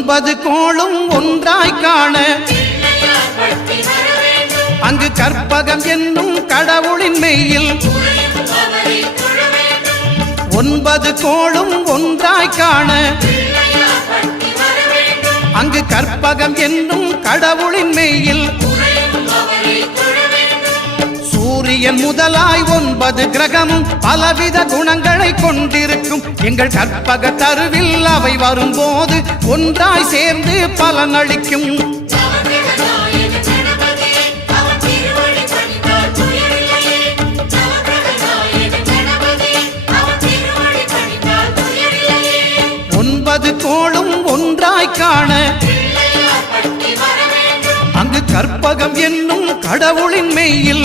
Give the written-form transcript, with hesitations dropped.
9 கோளும் ஒன்றாய் காண அங்கு கற்பகம் என்னும் கடவுளின் மெய்யில் 9 கோளும் ஒன்றாய் காண அங்கு கற்பகம் என்னும் கடவுளின் மெய்யில் சூரியன் முதலாய் 9 கிரகமும் பலவித குணங்களை கொண்டிருக்கும் எங்கள் கற்பக தருவில் அவை வரும்போது ஒன்றாய் சேர்ந்து பலனளிக்கும். கோளும் ஒன்றாய் காண அங்கு கற்பகம் என்னும் கடவுளின் மெய்யில்